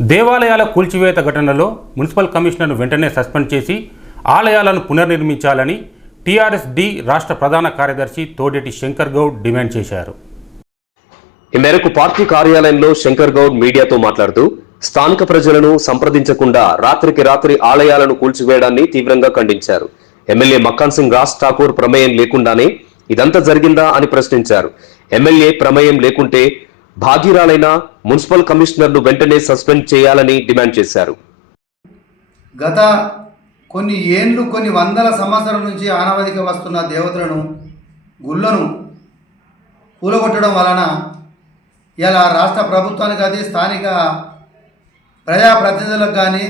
దేవాలయాల కూల్చివేత ఘటనలో మున్సిపల్ కమిషనర్ను వెంటనే సస్పెండ్ చేసి ఆలయాలను పునర్నిర్మించాలని టీఆర్ఎస్ డి రాష్ట్ర ప్రధాన కార్యదర్శి తోడేటి శంకర్ గౌడ్ డిమాండ్ చేశారు. ఈ మేరకు పార్టీ కార్యాలయంలో శంకర్ గౌడ్ మీడియాతో మాట్లాడుతూ స్థానిక ప్రజలను సంప్రదించకుండా రాత్రికి రాత్రి ఆలయాలను కూల్చివేయడాన్ని తీవ్రంగా ఖండించారు. ఎమ్మెల్యే మక్కాన్ సింగ్ రాజ్ ఠాకూర్ ప్రమేయం లేకుండానే ఇదంతా జరిగిందా అని ప్రశ్నించారు. ఎమ్మెల్యే ప్రమేయం లేకుంటే భాగీరాలైన మున్సిపల్ కమిషనర్ను వెంటనే సస్పెండ్ చేయాలని డిమాండ్ చేశారు. గత కొన్ని ఏండ్లు కొన్ని వందల సంవత్సరాల నుంచి ఆనవాదిక వస్తున్న దేవతలను గుళ్ళను కూలగొట్టడం వలన ఇలా రాష్ట్ర ప్రభుత్వానికి అది స్థానిక ప్రజాప్రతినిధులకు కానీ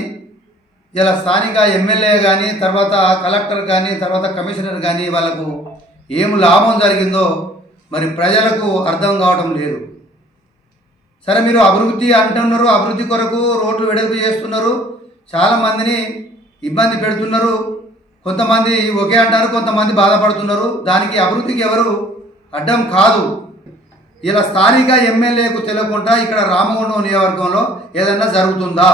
ఇలా స్థానిక ఎమ్మెల్యే కానీ తర్వాత కలెక్టర్ కానీ తర్వాత కమిషనర్ కానీ వాళ్ళకు ఏం లాభం జరిగిందో మరి ప్రజలకు అర్థం కావడం లేదు. సరే మీరు అభివృద్ధి అంటున్నారు అభివృద్ధి కొరకు రోడ్లు వెడల్పు చేస్తున్నారు చాలామందిని ఇబ్బంది పెడుతున్నారు కొంతమంది ఒకే అంటారు కొంతమంది బాధపడుతున్నారు. దానికి అభివృద్ధికి ఎవరు అడ్డం కాదు. ఇలా స్థానిక ఎమ్మెల్యేకు తెలియకుండా ఇక్కడ రామగుండం నియోజకవర్గంలో ఏదన్నా జరుగుతుందా?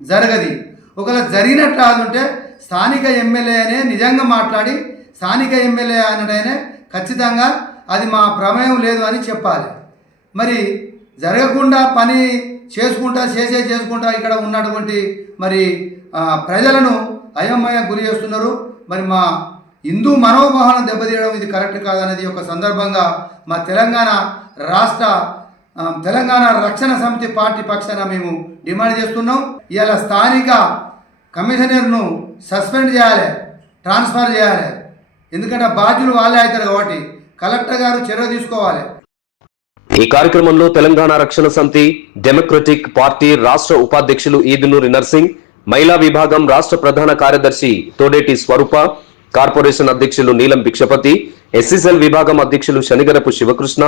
జరగది. ఒకవేళ జరిగినట్లు ఉంటే స్థానిక ఎమ్మెల్యేనే నిజంగా మాట్లాడి స్థానిక ఎమ్మెల్యే అనడైనా ఖచ్చితంగా అది మా ప్రమేయం లేదు అని చెప్పాలి. మరి జరగకుండా పని చేసుకుంటా చేసే చేసుకుంటా ఇక్కడ ఉన్నటువంటి మరి ప్రజలను అయోమయ గురి చేస్తున్నారు. మరి మా హిందూ మనోభావాలను దెబ్బతీయడం ఇది కరెక్ట్ కాదనేది ఒక సందర్భంగా మా తెలంగాణ రాష్ట్ర తెలంగాణ రక్షణ సమితి పార్టీ పక్షాన మేము డిమాండ్ చేస్తున్నాం. ఇవాళ స్థానిక కమిషనర్ను సస్పెండ్ చేయాలి ట్రాన్స్ఫర్ చేయాలి. ఎందుకంటే బాధ్యులు వాళ్ళే అవుతారు కాబట్టి కలెక్టర్ గారు చర్య తీసుకోవాలి. ఈ కార్యక్రమంలో తెలంగాణ రక్షణ సమితి డెమోక్రటిక్ పార్టీ రాష్ట్ర ఉపాధ్యక్షులు ఈదునూరి నర్సింగ్ మహిళా విభాగం రాష్ట్ర ప్రధాన కార్యదర్శి తోడేటి స్వరూప కార్పొరేషన్ అధ్యక్షులు నీలం భిక్షపతి ఎస్సీసెల్ విభాగం అధ్యక్షులు శనిగరపు శివకృష్ణ